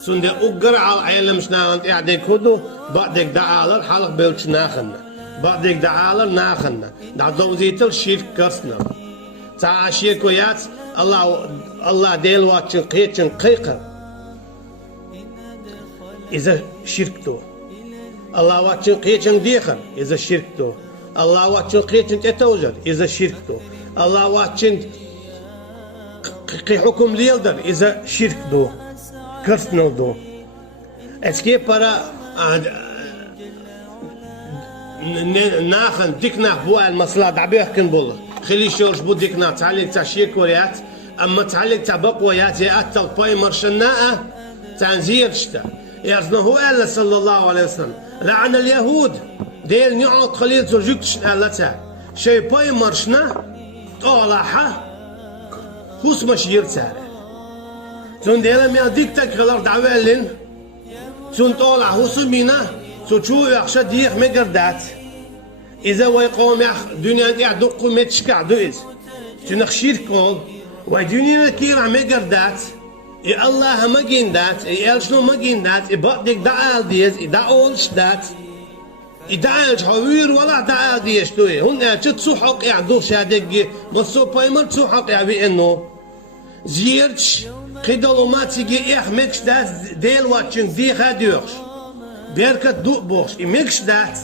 Sunde ugar al aylem snarant de kudu ba'dek da'alar halq belch nakhna ba'dek da'alar nakhna da dawzitel shirk kasna ta shirk yat Allah del watchin qechin qiqa iza shirk to Allah watchin qechin diqan iza shirk to Allah watchin qechin tetawjad iza shirk to Allah watchin qi hukum lildar iza shirk do Personal do. Eski para ناخن ديكنا بوا المصلحة دعبيه كن بول خلي شورش بو ديكنا تعليق تشيك وريات أما تعليق تبقويات يأت الباي مرشناء تنزير شتا يرزنا هو ألا صلى الله عليه وسلم لعن اليهود ديل نعط خليل ترجوكتش ألا تا شي باي مرشنا طالحة خوص مشير تاري Sun diyelim ya diktat kadar davelin. Sun tola husumina. Sun şu yakşa diyek megerdat. İza ve qom ya dünya ya dukku metşka duiz. Sun şirk ol. Ve dünya kira megerdat. Allah ma gindat. Elşno ma gindat. Ba'dik da'al diyez. Da'ol şdat. دعال حوير ولا دعال ديش توي هنا تتصحق يعدو شادق مصو بايمر تصحق يا بانه زيرتش قدلوماتيجي إخ مكش دات ديل واتشن دي خاديوش بيركت دوق بوش مكش دات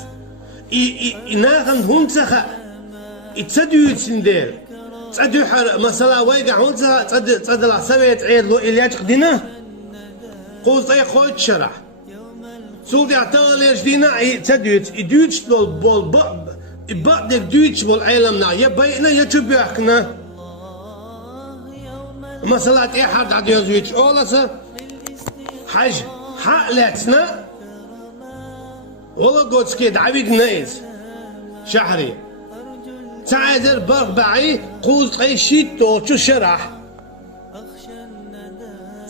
ناغن هونتخا تصديوتسن ديل تصديو مثلا ويقع هونتخا تصدي العصبية عيد لو إلياج قدينا قوز أي خويت شرح سولدي عطاها ليش دينا تصديوت يدوتش بول بقدك دوتش بول عالمنا يبايقنا يتبعكنا مثلا احد عاد يزويج اولسا حج حقلتنا والله قوتسكي دعويق نايز شهري تعادر بربعي قوز قيشيت توچو شرح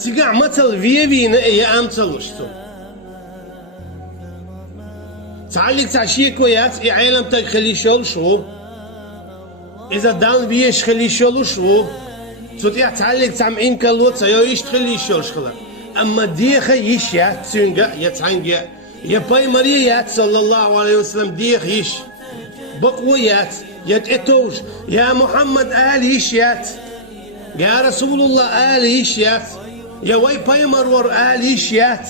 تيقع مثل فينا ايه امثلوشتو تعليق تعشيكويات اي عالم تخلي شول شو اذا دال بيش خلي شول شو صوت يعتعلق تعمين كالوت يا يشتغل يشوش خلا أما ديخ يش يا تسنجا يتعنجا يا باي مريات صلى الله عليه وسلم ديخ يش بقويات يتأتوش يا محمد آل يشيات يا رسول الله آل يشيات يا واي باي مرور آل يشيات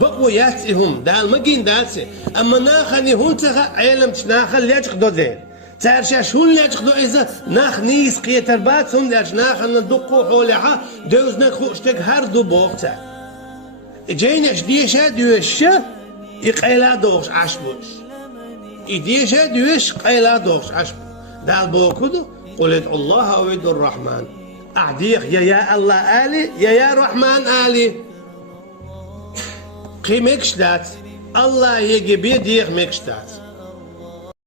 بقويات هم دال مجين دالسي أما ناخني هونتها علم تناخل ليش قدو ذيل تعرفش هون اللي تاخذوا إذا ناخ نيس قيتر بات هم اللي ناخ ندقوا حولها دوز نخوش تك هردو بوقتا جينش ديشا دوشة يقيلا دوش عشبوش يديشا دوش قيلا دوش عشبوش دال بوكدو قلت الله ويد الرحمن أعديق يا الله آلي يا رحمن آلي قيمكش دات الله يجي بيديق مكش دات